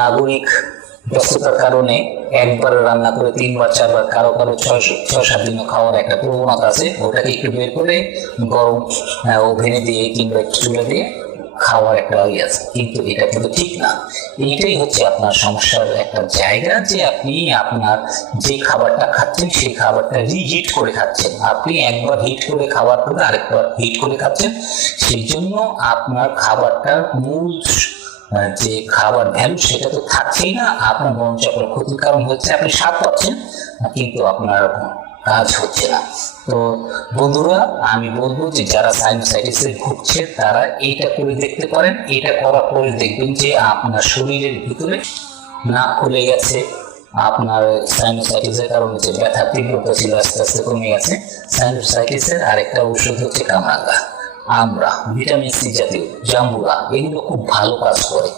নাগরিক ব্যস্ততার কারণে একবার রান্না করে 3 বার 4 বার, কারো কারো 6-7 দিন খাওয়ার একটা প্রবণতা আছে। ওটাকে একটু বের করে গরম ওভেনে দিয়ে কিংবা একটু চুলে দিয়ে খাওয়ার একটা ইয়ে আছে, কিন্তু এটা কিন্তু ঠিক না। এইটাই হচ্ছে আপনার সমস্যার একটা জায়গা, যে আপনি আপনার যে খাবারটা খাচ্ছেন সেই খাবারটা রিহিট করে খাচ্ছেন। আপনি একবার হিট করে খাওয়ার পরে আরেকবার হিট করে খাচ্ছেন, সেই জন্য আপনার খাবারটার মূল যে খাবার ভ্যালু সেটা তো থাকছেই না। আপনার বরঞ্চ আপনার ক্ষতির কারণ হচ্ছে, আপনি স্বাদ পাচ্ছেন কিন্তু আপনার কাজ হচ্ছে না। তো বন্ধুরা, আমি বলবো যে যারা সাইনোসাইটিসে ভুগছে তারা এটা করে দেখতে পারেন। এটা করার পরে দেখবেন যে আপনার শরীরের ভিতরে নাক খুলে গেছে, আপনার সাইনোসাইটিসের কারণে যে ব্যথার তীব্রতা ছিল আস্তে আস্তে কমে গেছে। সাইনোসাইটিসের আরেকটা ঔষধ হচ্ছে কামরাঙ্গা, আমরা ভিটামিন সি জাতীয় জাম্বুরা, এগুলো খুব ভালো কাজ করে।